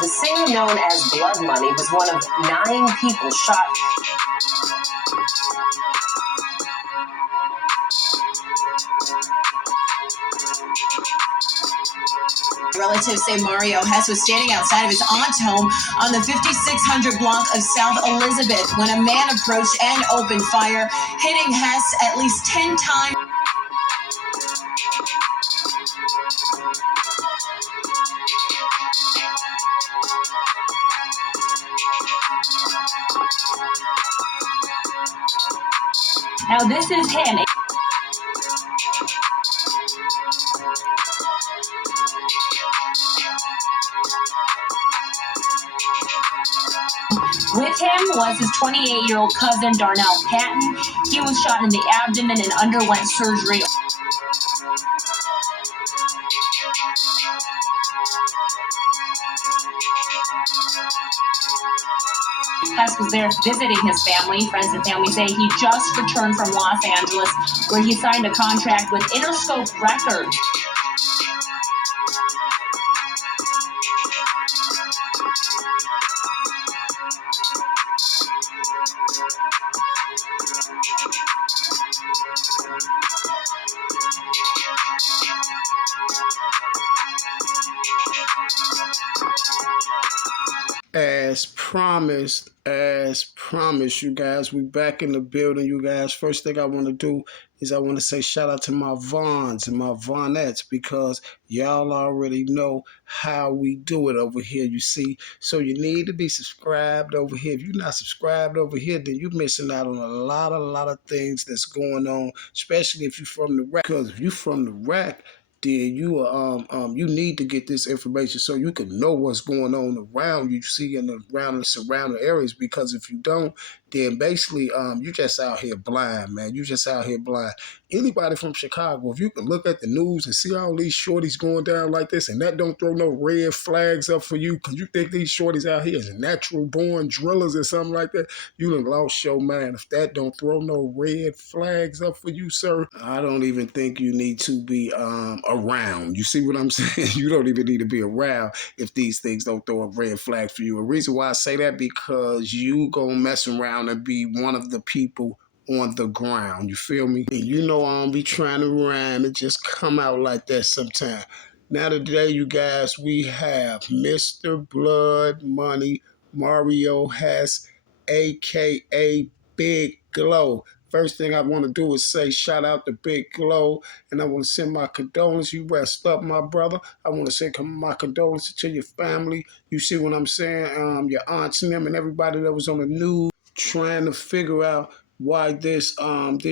The singer known as Blood Money was one of 9 people shot. Relatives say Mario Hess was standing outside of his aunt's home on the 5600 block of South Elizabeth when a man approached and opened fire, hitting Hess at least 10 times. Now this is him. With him was his 28-year-old cousin, Darnell Patton. He was shot in the abdomen and underwent surgery. Hess was there visiting his family. Friends and family say he just returned from Los Angeles, where he signed a contract with Interscope Records. As promised, you guys, we back in the building, you guys. First thing I want to do is I want to say shout out to my Vons and my Vonettes, because y'all already know how we do it over here, you see. So you need to be subscribed over here. If you're not subscribed over here, then you're missing out on a lot of things that's going on, especially if you're from the rack. Because if you're from the rack, then you need to get this information so you can know what's going on around you, see, around the surrounding areas. Because if you don't, then basically you just out here blind, man. You just out here blind. Anybody from Chicago, if you can look at the news and see all these shorties going down like this, and that don't throw no red flags up for you, because you think these shorties out here is natural born drillers or something like that, you done lost your mind. If that don't throw no red flags up for you, sir, I don't even think you need to be around. You see what I'm saying? You don't even need to be around if these things don't throw a red flag for you. The reason why I say that, because you gonna mess around and be one of the people on the ground. You feel me? And you know I don't be trying to rhyme. It just come out like that sometimes. Now today, you guys, we have Mr. Blood Money, Mario Hess, a.k.a. Big Glow. First thing I want to do is say shout out to Big Glow, and I want to send my condolences. You rest up, my brother. I want to say my condolences to your family. You see what I'm saying? Your aunts and them and everybody that was on the news trying to figure out why this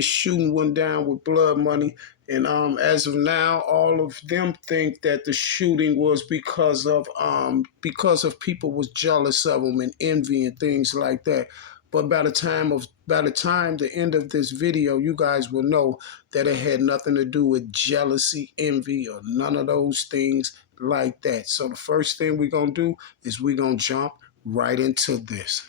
shooting went down with Blood Money. And as of now, all of them think that the shooting was because of people was jealous of them and envy and things like that. But by the time the end of this video, you guys will know that it had nothing to do with jealousy, envy, or none of those things like that. So the first thing we're gonna do is we're gonna jump right into this.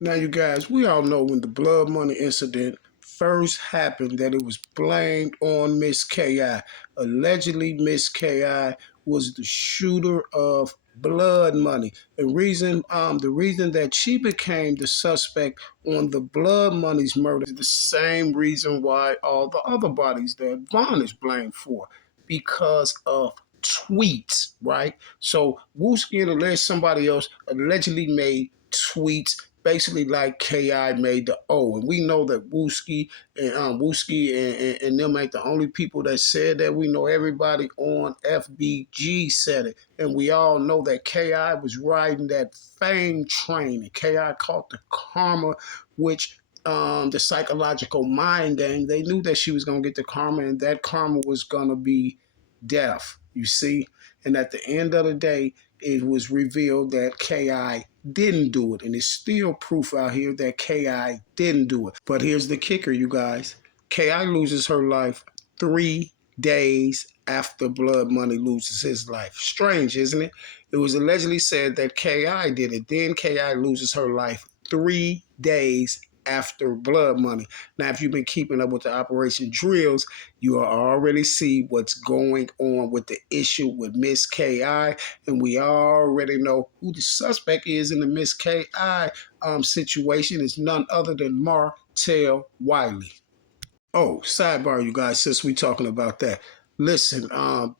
Now, you guys, we all know when the Blood Money incident first happened that it was blamed on Miss K.I. Allegedly, Miss K.I. was the shooter of Blood Money. The reason that she became the suspect on the Blood Money's murder is the same reason why all the other bodies that Vaughn is blamed for, because of tweets, right? So Wooski and somebody else allegedly made tweets basically like K.I. made the O. And we know that Wooski and them ain't the only people that said that. We know everybody on FBG said it. And we all know that K.I. was riding that fame train. And K.I. caught the karma, which the psychological mind game, they knew that she was going to get the karma, and that karma was going to be death, you see. And at the end of the day, it was revealed that K.I. didn't do it. And it's still proof out here that K.I. didn't do it. But here's the kicker, you guys. K.I. loses her life 3 days after Blood Money loses his life. Strange, isn't it? It was allegedly said that K.I. did it. Then K.I. loses her life 3 days after Blood Money. Now, if you've been keeping up with the Operation Drills, you already see what's going on with the issue with Miss K.I., and we already know who the suspect is in the Miss K.I. Situation. Is none other than Martell Wiley. Oh, sidebar, you guys, since we talking about that. Listen,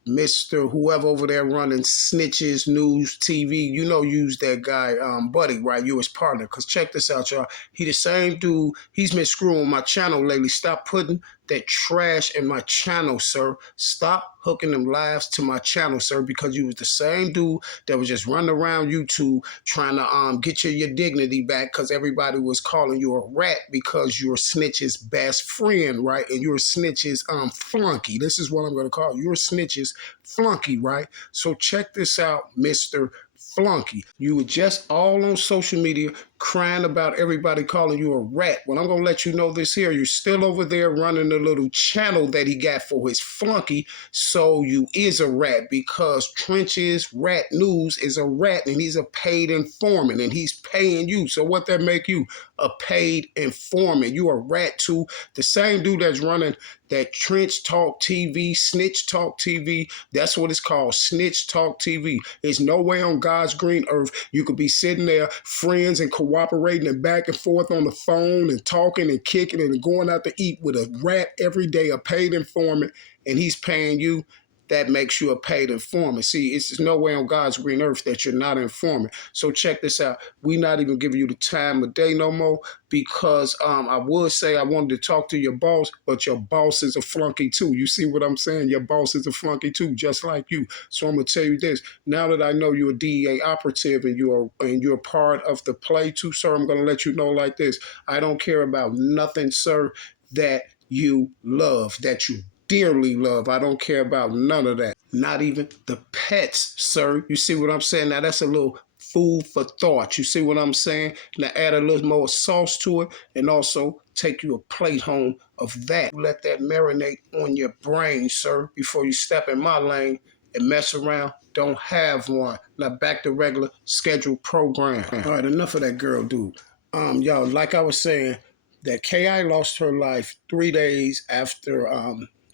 Mr. Whoever over there running Snitches News TV, you know, use that guy, Buddy, right? You his partner. Cause check this out, y'all. He the same dude. He's been screwing my channel lately. Stop putting that trash in my channel, sir. Stop hooking them lives to my channel, sir, because you was the same dude that was just running around YouTube trying to get your dignity back because everybody was calling you a rat because you're Snitch's best friend, right? And you're Snitch's flunky. This is what I'm going to call you. You're Snitch's flunky, right? So check this out, Mr. Flunky. You were just all on social media crying about everybody calling you a rat. Well, I'm going to let you know this here. You're still over there running the little channel that he got for his flunky. So you is a rat because Trench's Rat News is a rat and he's a paid informant and he's paying you. So what that make you? A paid informant. You a rat too. The same dude that's running that Trench Talk TV, Snitch Talk TV, that's what it's called, Snitch Talk TV. There's no way on God's green earth you could be sitting there, friends and cooperating and back and forth on the phone and talking and kicking and going out to eat with a rat every day, a paid informant, and he's paying you. That makes you a paid informant. See, it's no way on God's green earth that you're not an informant. So check this out. We not even giving you the time of day no more because I would say I wanted to talk to your boss, but your boss is a flunky too. You see what I'm saying? Your boss is a flunky too, just like you. So I'm gonna tell you this. Now that I know you're a DEA operative and you're part of the play too, sir, I'm gonna let you know like this. I don't care about nothing, sir, that you love, that you dearly love. I don't care about none of that. Not even the pets, sir. You see what I'm saying? Now that's a little food for thought. You see what I'm saying? Now add a little more sauce to it and also take you a plate home of that. Let that marinate on your brain, sir, before you step in my lane and mess around. Don't have one. Now back to regular scheduled program. All right, enough of that girl, dude. Y'all, like I was saying, that K.I. lost her life 3 days after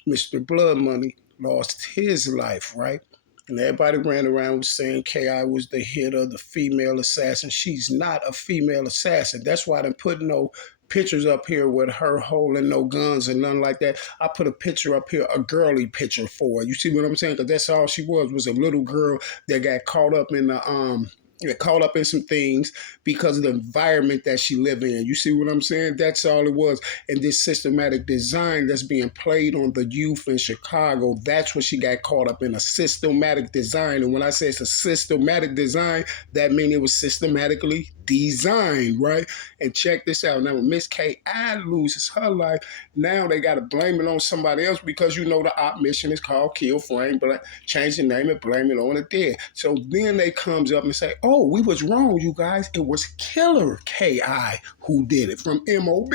Mr. Blood Money lost his life, right? And everybody ran around saying K.I. was the hitter, the female assassin. She's not a female assassin. That's why I didn't put no pictures up here with her holding no guns and nothing like that. I put a picture up here, a girly picture for her. You see what I'm saying? Because that's all she was a little girl that got caught up in some things because of the environment that she lived in. You see what I'm saying? That's all it was. And this systematic design that's being played on the youth in Chicago, that's what she got caught up in, a systematic design. And when I say it's a systematic design, that means it was systematically designed, right? And check this out. Now, when Miss K.I. loses her life, now they got to blame it on somebody else because you know the op mission is called Kill, Flame, but change the name and blame it on the dead. So then they comes up and say, oh, we was wrong, you guys. It was Killer K.I. who did it from MOB.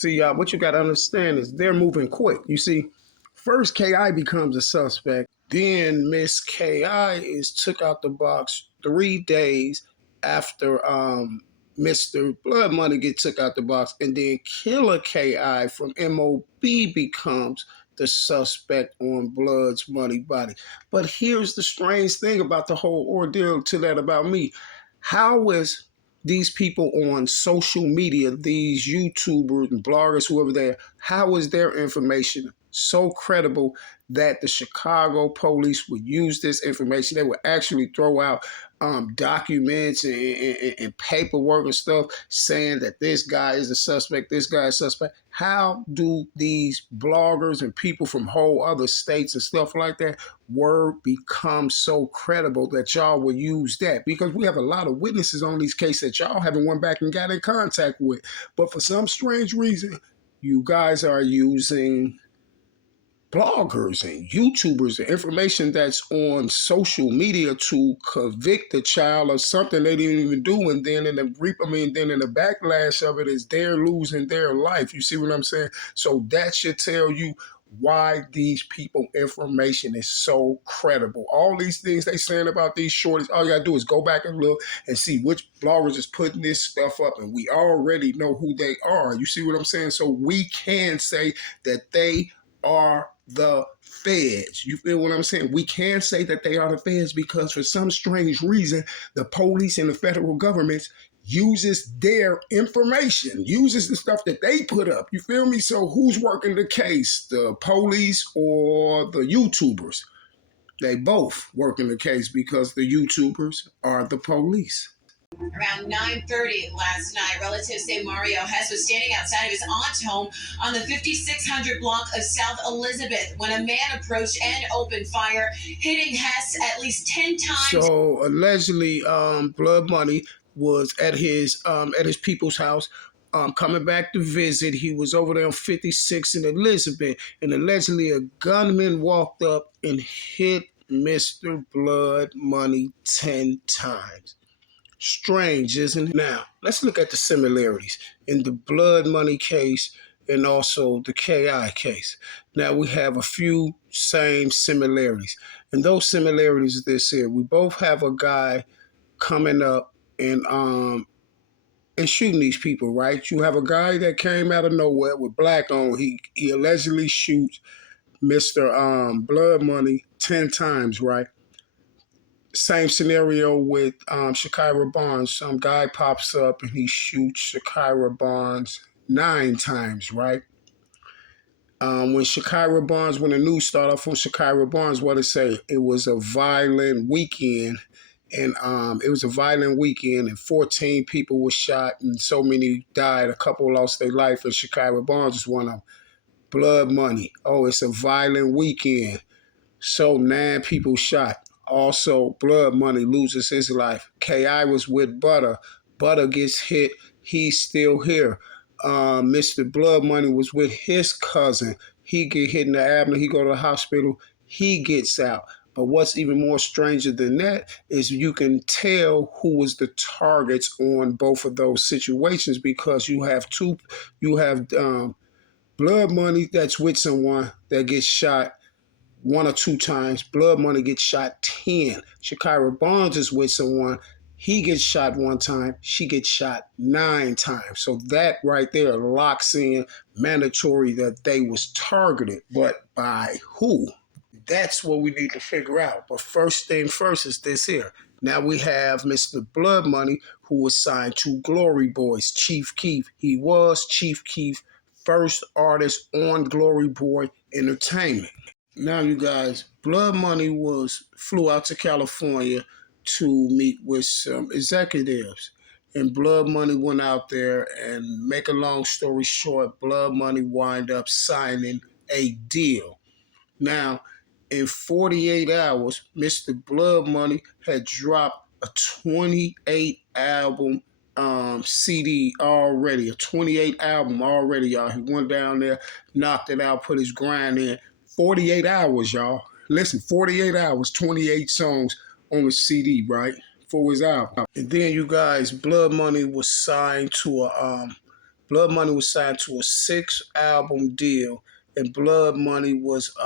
See, y'all, what you got to understand is they're moving quick. You see, first K.I. becomes a suspect. Then Miss K.I. is took out the box 3 days after Mr. Blood Money get took out the box. And then Killer K.I. from MOB becomes the suspect on Blood's Money body. But here's the strange thing about the whole ordeal to that about me. How is these people on social media, these YouTubers and bloggers, whoever they are, how is their information so credible that the Chicago police would use this information? They would actually throw out documents and paperwork and stuff saying that this guy is a suspect, this guy is a suspect. How do these bloggers and people from whole other states and stuff like that word become so credible that y'all will use that? Because we have a lot of witnesses on these cases that y'all haven't went back and got in contact with. But for some strange reason, you guys are using bloggers and YouTubers and information that's on social media to convict the child of something they didn't even do, and then in the backlash of it is they're losing their life. You see what I'm saying? So that should tell you why these people information is so credible. All these things they saying about these shorties, all you gotta do is go back and look and see which bloggers is putting this stuff up, and we already know who they are. You see what I'm saying? So we can say that they are the feds. You feel what I'm saying? We can say that they are the feds because for some strange reason, the police and the federal government uses their information, uses the stuff that they put up. You feel me? So who's working the case? The police or the YouTubers? They both work in the case because the YouTubers are the police. Around 9:30 last night, relatives say Mario Hess was standing outside of his aunt's home on the 5600 block of South Elizabeth when a man approached and opened fire, hitting Hess at least 10 times. So allegedly, Blood Money was at his people's house, coming back to visit. He was over there on 56 in Elizabeth, and allegedly a gunman walked up and hit Mr. Blood Money 10 times. Strange, isn't it? Now, let's look at the similarities in the Blood Money case and also the KI case. Now, we have a few same similarities. And those similarities are this here. We both have a guy coming up and shooting these people, right? You have a guy that came out of nowhere with black on. He allegedly shoots Mr. Blood Money 10 times, right? Same scenario with Shakira Barnes. Some guy pops up and he shoots Shakira Barnes 9 times, right? When Shakira Barnes, when the news started off on Shakira Barnes, what it say? It was a violent weekend, and it was a violent weekend, and 14 people were shot, and so many died. A couple lost their life, and Shakira Barnes was one of them. Blood Money. Oh, it's a violent weekend. So 9 people shot. Also, Blood Money loses his life. KI was with Butter. Butter gets hit. He's still here. Mr. Blood Money was with his cousin. He get hit in the abdomen. He go to the hospital. He gets out. But what's even more stranger than that is you can tell who was the targets on both of those situations because you have Blood Money that's with someone that gets shot 1 or 2 times. Blood Money gets shot 10. Shakira Barnes is with someone. He gets shot 1 time. She gets shot 9 times. So that right there locks in mandatory that they was targeted. But by who? That's what we need to figure out. But first thing first is this here. Now we have Mr. Blood Money, who was signed to Glory Boys, Chief Keef. He was Chief Keef, first artist on Glory Boy Entertainment. Now, you guys, Blood Money flew out to California to meet with some executives. And Blood Money went out there, and make a long story short, Blood Money wind up signing a deal. Now, in 48 hours, Mr. Blood Money had dropped a 28 album CD already, a 28 album already, y'all. He went down there, knocked it out, put his grind in. 48 hours, y'all. Listen, 48 hours, 28 songs on the CD, right? For his album. And then you guys, Blood Money was signed to a 6-album deal. And Blood Money was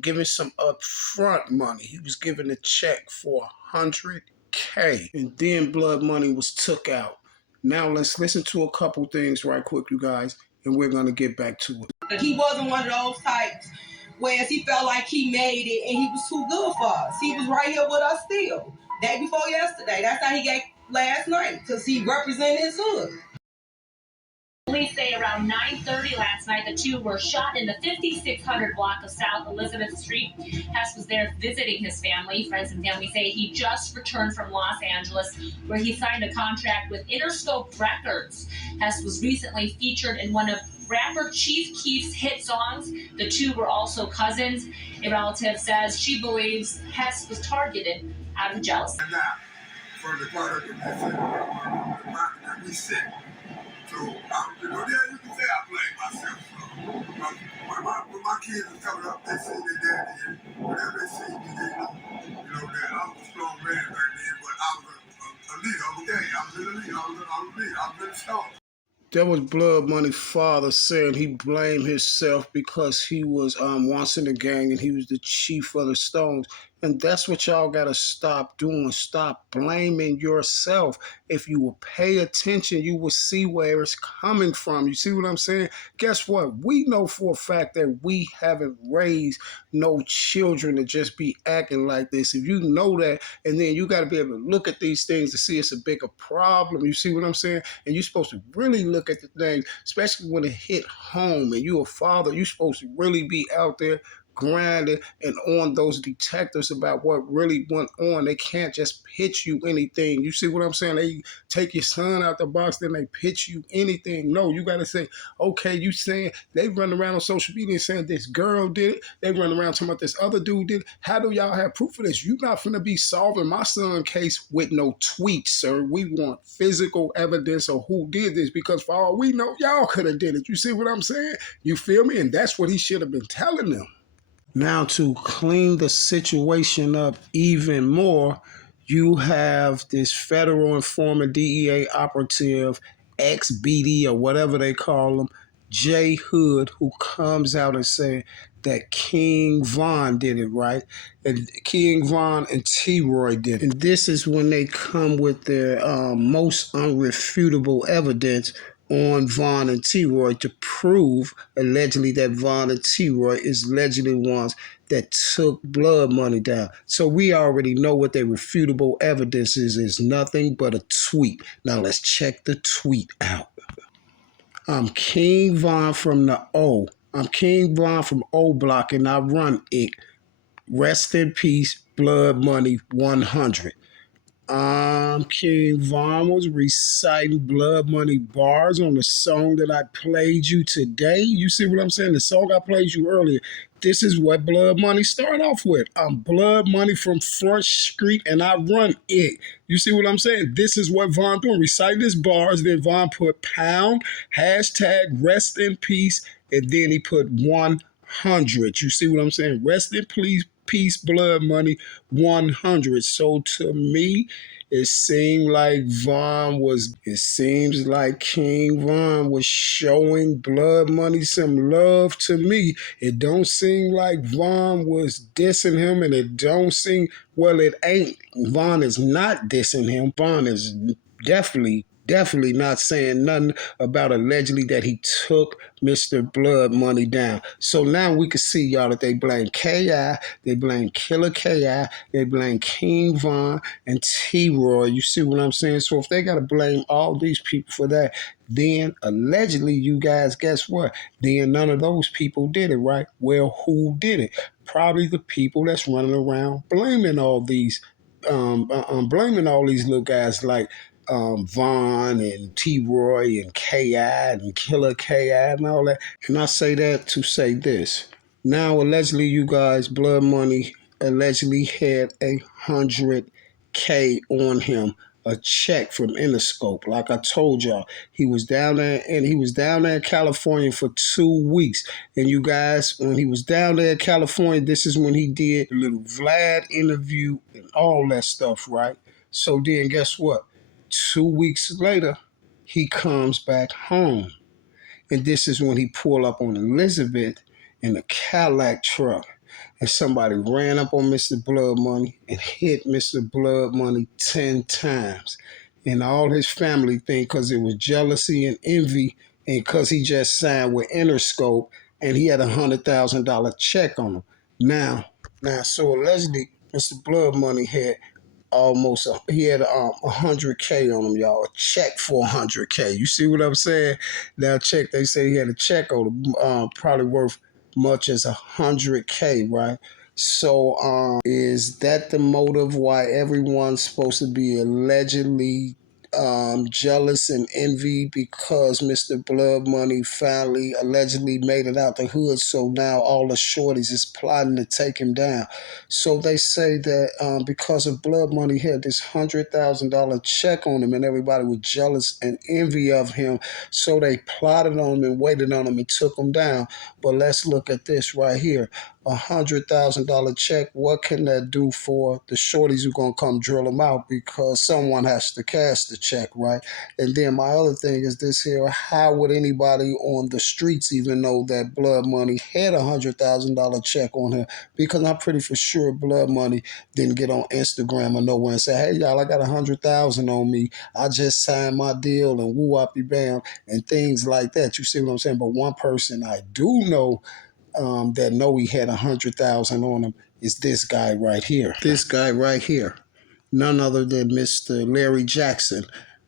giving some upfront money. He was giving a check for $100K. And then Blood Money was took out. Now let's listen to a couple things right quick, you guys, and we're gonna get back to it. He wasn't one of those types where he felt like he made it and he was too good for us. He was right here with us still. Day before yesterday. That's how he got last night, because he represented his hood. Police say around 9:30 last night, the two were shot in the 5600 block of South Elizabeth Street. Hess was there visiting his family. Friends and family say he just returned from Los Angeles, where he signed a contract with Interscope Records. Hess was recently featured in one of rapper Chief Keef's hit songs. The two were also cousins. A relative says she believes Hess was targeted out of jealousy. Now, for the product of that we said. So, yeah, you can say I blame myself. When my kids was coming up, they say their daddy, and whenever they see me, they know, that I was a strong man back then, but I was a leader of the gang. I was in the leader. I was in the strong. That was Blood Money father saying he blamed himself because he was once in the gang and he was the chief of the Stones. And that's what y'all gotta stop doing. Stop blaming yourself. If you will pay attention, you will see where it's coming from. You see what I'm saying? Guess what? We know for a fact that we haven't raised no children to just be acting like this. If you know that, and then you got to be able to look at these things to see it's a bigger problem. You see what I'm saying? And you're supposed to really look at the thing, especially when it hit home and you're a father, you're supposed to really be out there grinding and on those detectives about what really went on. They can't just pitch you anything. You see what I'm saying? They take your son out the box, then they pitch you anything. No, you got to say, okay, you saying they run around on social media saying this girl did it. They run around talking about this other dude did it. How do y'all have proof of this? You're not finna be solving my son's case with no tweets, sir. We want physical evidence of who did this because for all we know, y'all could have did it. You see what I'm saying? You feel me? And that's what he should have been telling them. Now, to clean the situation up even more, you have this federal and former DEA operative, ex-BD or whatever they call him, Jay Hood, who comes out and says that King Von did it, right? And King Von and T-Roy did it. And this is when they come with their most unrefutable evidence on Von and T-Roy to prove allegedly that Von and T-Roy is allegedly ones that took blood money down. So we already know what their refutable evidence is nothing but a tweet. Now let's check the tweet out. I'm King Von from the O. I'm King Von from O Block and I run it. Rest in peace, Blood Money 100. King Von was reciting Blood Money bars on the song that I played you today. You see what I'm saying? The song I played you earlier. This is what Blood Money started off with. I'm Blood Money from Front Street and I run it. You see what I'm saying? This is what Von doing. Reciting his bars. Then Von put pound, hashtag rest in peace, and then he put 100. You see what I'm saying? Rest in peace, Blood Money 100. So to me, it seemed like it seems like King Von was showing Blood Money some love to me. It don't seem like Von was dissing him, and it don't seem, well, it ain't. Von is not dissing him. Von is definitely not saying nothing about allegedly that he took Mr. Blood Money down. So now we can see, y'all, that they blame K.I., they blame Killer K.I., they blame King Von and T-Roy. You see what I'm saying? So if they got to blame all these people for that, then allegedly, you guys, guess what? Then none of those people did it, right? Well, who did it? Probably the people that's running around blaming all these little guys like Von and T-Roy and K.I. and Killer K.I. and all that. And I say that to say this. Now, allegedly, you guys, Blood Money allegedly had 100K on him, a check from Interscope. Like I told y'all, he was down there in California for 2 weeks. And you guys, when he was down there in California, this is when he did the little Vlad interview and all that stuff, right? So then guess what? 2 weeks later, he comes back home. And this is when he pulled up on Elizabeth in a Cadillac truck. And somebody ran up on Mr. Blood Money and hit Mr. Blood Money 10 times. And all his family think because it was jealousy and envy and because he just signed with Interscope and he had $100,000 check on him. Now, so allegedly, Mr. Blood Money had he had 100K on him, y'all. A check for 100K. You see what I'm saying? Now check, they say he had a check on him, probably worth much as 100K, right? So is that the motive why everyone's supposed to be allegedly jealous and envy because Mr. Blood Money finally allegedly made it out the hood, so now all the shorties is plotting to take him down. So they say that because of Blood Money had this $100,000 check on him and everybody was jealous and envy of him, so they plotted on him and waited on him and took him down. But let's look at this right here. $100,000 check. What can that do for the shorties who gonna come drill him out? Because someone has to cash the check, right? And then my other thing is this here: how would anybody on the streets even know that Blood Money had $100,000 check on him? Because I'm pretty for sure Blood Money didn't get on Instagram or nowhere and say, "Hey y'all, I got 100,000 on me. I just signed my deal," and woo whoppy bam and things like that. You see what I'm saying? But one person I do know that know he had 100,000 on him is this guy right here. This guy right here, none other than Mr. Larry Jackson,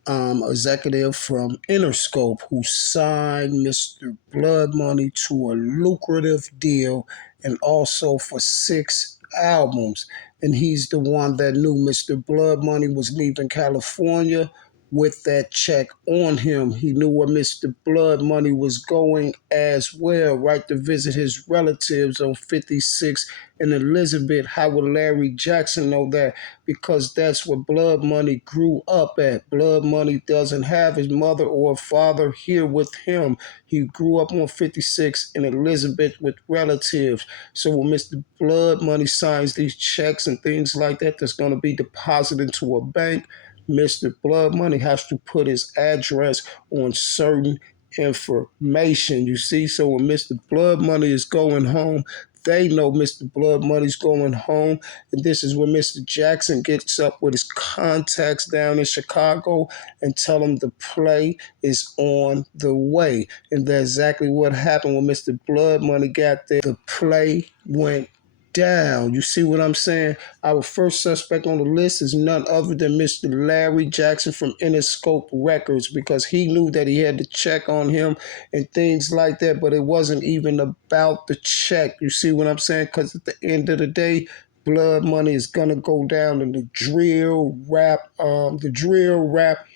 executive from Interscope, who signed Mr. Blood Money to a lucrative deal and also for 6 albums. And he's the one that knew Mr. Blood Money was leaving California with that check on him. He knew where Mr. Blood Money was going as well, right, to visit his relatives on 56 and Elizabeth. How would Larry Jackson know that? Because that's where Blood Money grew up at. Blood Money doesn't have his mother or father here with him. He grew up on 56 and Elizabeth with relatives. So when Mr. Blood Money signs these checks and things like that, that's going to be deposited into a bank, Mr. Blood Money has to put his address on certain information. You see, so when Mr. Blood Money is going home, they know Mr. Blood Money's going home. And this is when Mr. Jackson gets up with his contacts down in Chicago and tell him the play is on the way. And that's exactly what happened when Mr. Blood Money got there. The play went down. You see what I'm saying? Our first suspect on the list is none other than Mr. Larry Jackson from Interscope Records, because he knew that he had to check on him and things like that, but it wasn't even about the check. You see what I'm saying? Because at the end of the day, Blood Money is gonna go down in the drill rap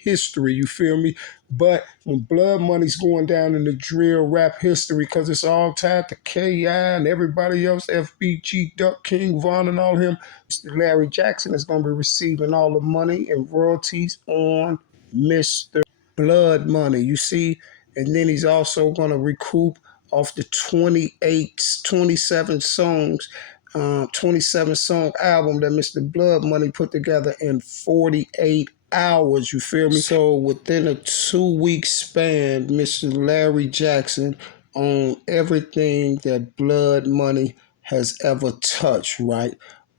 history. You feel me? But when Blood Money's going down in the drill rap history, because it's all tied to K.I. and everybody else, FBG, Duck King, Von, and all him, Mr. Larry Jackson is going to be receiving all the money and royalties on Mr. Blood Money. You see? And then he's also going to recoup off the 27 songs 27 song album that Mr. Blood Money put together in 48 hours. You feel me? So within a 2-week span, Mr. Larry Jackson owned everything that Blood Money has ever touched, right?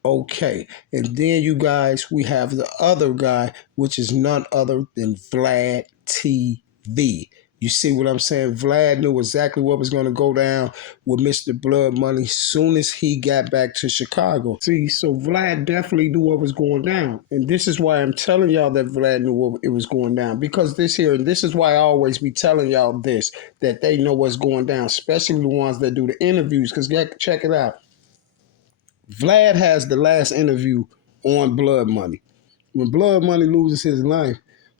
Okay. And then you guys, we have the other guy, which is none other than Vlad TV. You see what I'm saying? Vlad knew exactly what was going to go down with Mr. Blood Money soon as he got back to Chicago. See, so Vlad definitely knew what was going down. And this is why I'm telling y'all that Vlad knew what it was going down. Because this is why I always be telling y'all this, that they know what's going down, especially the ones that do the interviews. Because check it out. Vlad has the last interview on Blood Money. When Blood Money loses his life,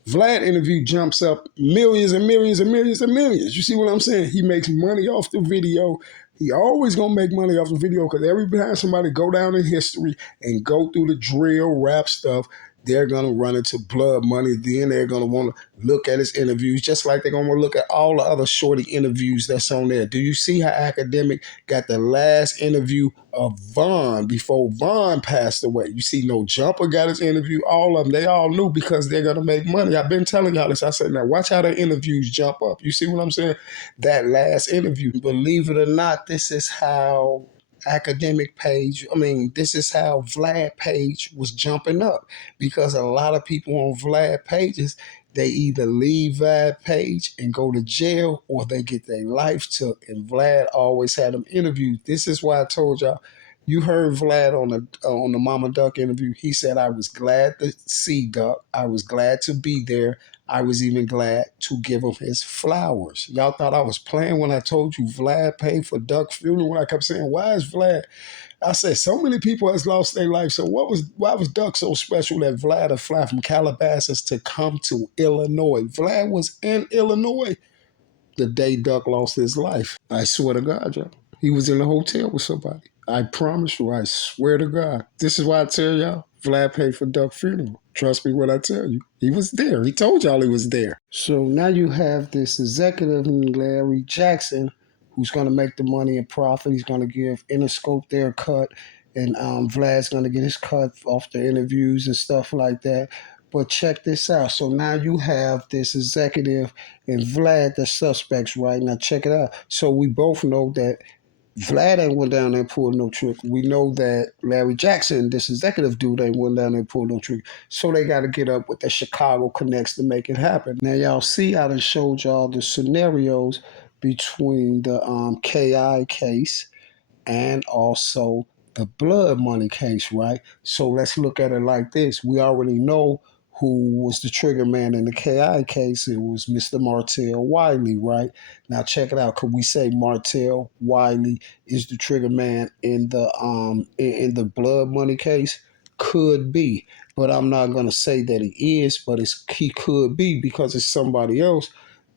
Vlad interview jumps up millions and millions and millions and millions. You see what I'm saying? He makes money off the video. He always gonna make money off the video, because every time somebody go down in history and go through the drill rap stuff, they're gonna run into Blood Money. Then they're gonna want to look at his interviews, just like they're gonna want to look at all the other shorty interviews that's on there. Do you see how Academic got the last interview of Von before Von passed away? You see, No Jumper got his interview. All of them, they all knew, because they're gonna make money. I've been telling y'all this. I said, now watch how their interviews jump up. You see what I'm saying? That last interview, believe it or not, this is how this is how Vlad page was jumping up, because a lot of people on Vlad pages, they either leave Vlad page and go to jail, or they get their life took. And Vlad always had them interviews. This is why I told y'all. You heard Vlad on the Mama Duck interview. He said, "I was glad to see Duck. I was glad to be there. I was even glad to give him his flowers." Y'all thought I was playing when I told you Vlad paid for Duck's funeral. When I kept saying, "Why is Vlad?" I said, so many people has lost their life. So why was Duck so special that Vlad had fly from Calabasas to come to Illinois? Vlad was in Illinois the day Duck lost his life. I swear to God, y'all. He was in a hotel with somebody. I promise you, I swear to God. This is why I tell y'all, Vlad paid for Duck's funeral. Trust me when I tell you. He was there. He told y'all he was there. So now you have this executive, Larry Jackson, who's going to make the money and profit. He's going to give Interscope their cut, and Vlad's going to get his cut off the interviews and stuff like that. But check this out. So now you have this executive and Vlad, the suspects, right? Now check it out. So we both know that Vlad ain't went down there and pulled no trick. We know that Larry Jackson, this executive dude, ain't went down there and pulled no trick. So they got to get up with the Chicago connects to make it happen. Now y'all see I done showed y'all the scenarios between the KI case and also the blood money case, right? So let's look at it like this. We already know who was the trigger man in the KI case. It was Mr. Martell Wiley, right? Now check it out. Could we say Martell Wiley is the trigger man in the blood money case? Could be, but I'm not gonna say that he is. But he could be because it's somebody else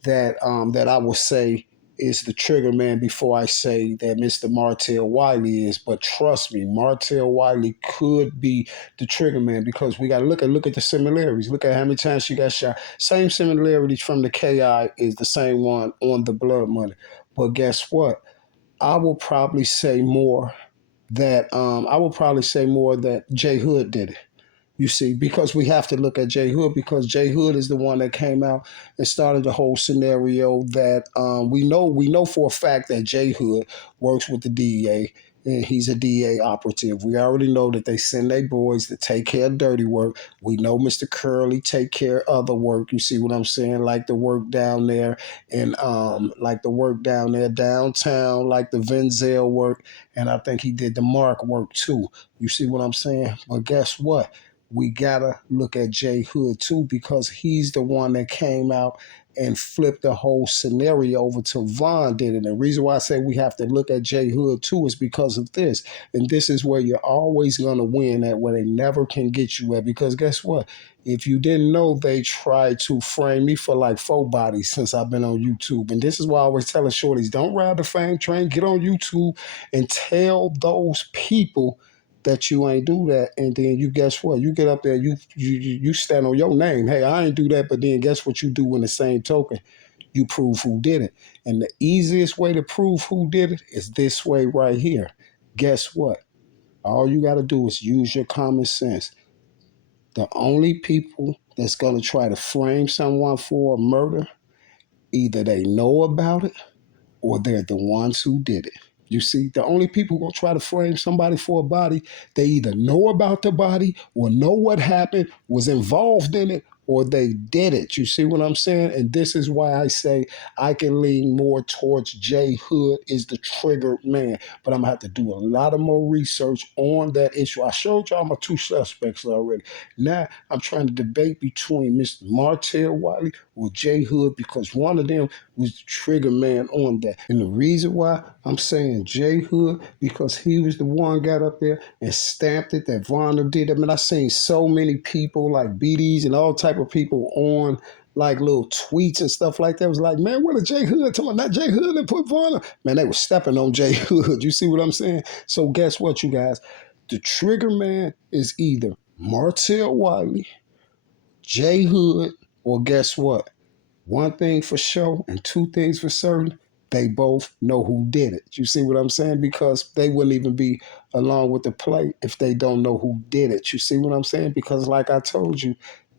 that I will say is the trigger man before I say that Mr. Martell Wiley is. But trust me, Martell Wiley could be the trigger man because we got to look at the similarities. Look at how many times she got shot. Same similarities from the KI is the same one on the blood money. But guess what? I will probably say more that Jay Hood did it. You see, because we have to look at Jay Hood because Jay Hood is the one that came out and started the whole scenario that we know for a fact that Jay Hood works with the DEA and he's a DEA operative. We already know that they send their boys to take care of dirty work. We know Mr. Curley take care of other work. You see what I'm saying? Like the work down there and like the work down there downtown, like the Venzel work, and I think he did the Mark work too. You see what I'm saying? But guess what? We gotta look at Jay Hood too because he's the one that came out and flipped the whole scenario over to Vaughn did it. And the reason why I say we have to look at Jay Hood too is because of this. And this is where you're always gonna win at where they never can get you at. Because guess what? If you didn't know, they tried to frame me for like 4 bodies since I've been on YouTube. And this is why I always tell the shorties, don't ride the fame train, get on YouTube and tell those people that you ain't do that, and then you guess what? You get up there, you stand on your name. Hey, I ain't do that, but then guess what you do in the same token? You prove who did it. And the easiest way to prove who did it is this way right here. Guess what? All you got to do is use your common sense. The only people that's going to try to frame someone for a murder, either they know about it or they're the ones who did it. You see, the only people who gonna try to frame somebody for a body, they either know about the body or know what happened, was involved in it, or they did it. You see what I'm saying? And this is why I say I can lean more towards Jay Hood is the triggered man. But I'm gonna have to do a lot of more research on that issue. I showed y'all my 2 suspects already. Now I'm trying to debate between Mr. Martell Wiley or Jay Hood because one of them was the trigger man on that. And the reason why I'm saying Jay Hood, because he was the one got up there and stamped it that Vonda did. I mean, I seen so many people like BDs and all type of people on like little tweets and stuff like that. It was like, man, what a Jay Hood? Talking about not Jay Hood and put Vonda. Man, they were stepping on Jay Hood. You see what I'm saying? So guess what, you guys? The trigger man is either Martell Wiley, Jay Hood, or guess what? One thing for sure and 2 things for certain, they both know who did it. You see what I'm saying? Because they wouldn't even be along with the play if they don't know who did it. You see what I'm saying? Because like I told you,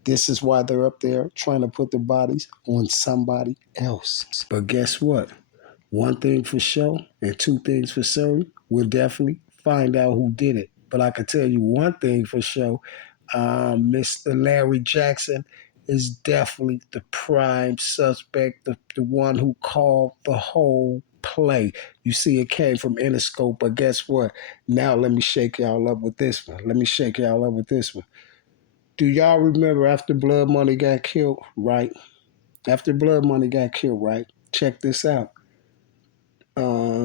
this is why they're up there trying to put the bodies on somebody else. But guess what? One thing for sure and 2 things for certain, we'll definitely find out who did it. But I can tell you one thing for sure, Mr. Larry Jackson is definitely the prime suspect, the one who called the whole play. You see, it came from Interscope, but guess what? Now let me shake y'all up with this one. Do y'all remember after Blood Money got killed, right? After Blood Money got killed, right? Check this out.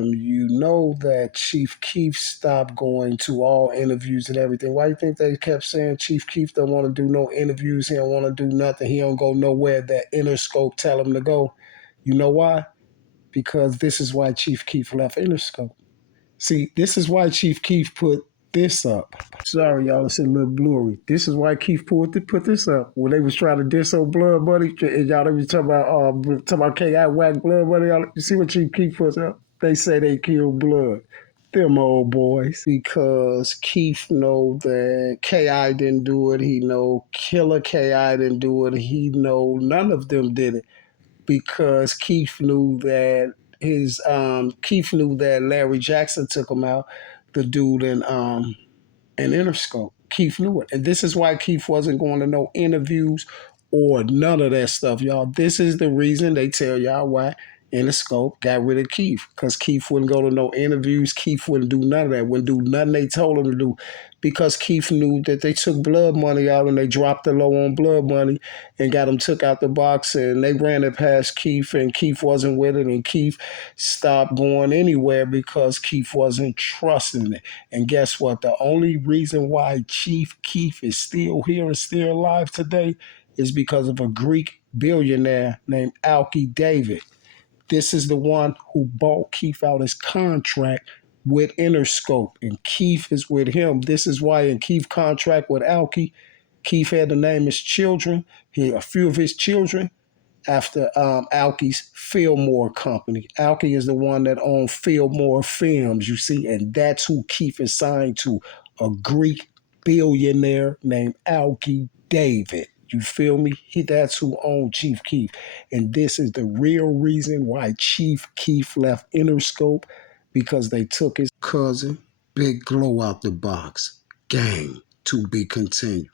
You know that Chief Keef stopped going to all interviews and everything. Why do you think they kept saying Chief Keef don't want to do no interviews? He don't want to do nothing. He don't go nowhere that Interscope tell him to go. You know why? Because this is why Chief Keef left Interscope. See, this is why Chief Keef put this up. Sorry, y'all, it's a little blurry. This is why Keef put this up. When they was trying to diss on Blood Money, and y'all they was talking about K.I. Whack Blood Money. You see what Chief Keef puts up? They say they killed Blood. Them old boys. Because Keith know that K.I. didn't do it. He know Killer K.I. didn't do it. He know none of them did it. Because Keith knew that Larry Jackson took him out, the dude in Interscope. Keith knew it. And this is why Keith wasn't going to no interviews or none of that stuff, y'all. This is the reason they tell y'all why Interscope got rid of Keith. Because Keith wouldn't go to no interviews. Keith wouldn't do none of that. Wouldn't do nothing they told him to do. Because Keith knew that they took blood money out and they dropped the low on blood money and got him took out the box, and they ran it past Keith, and Keith wasn't with it, and Keith stopped going anywhere because Keith wasn't trusting it. And guess what? The only reason why Chief Keef is still here and still alive today is because of a Greek billionaire named Alki David. This is the one who bought Keith out his contract with Interscope, and Keith is with him. This is why in Keith contract with Alki, Keith had to name his children, a few of his children, after Alki's Fillmore company. Alki is the one that owned Fillmore Films, you see, and that's who Keith is signed to, a Greek billionaire named Alki David. You feel me? That's who owned Chief Keef. And this is the real reason why Chief Keef left Interscope, because they took his cousin, Big Glow, out the box. Gang, to be continued.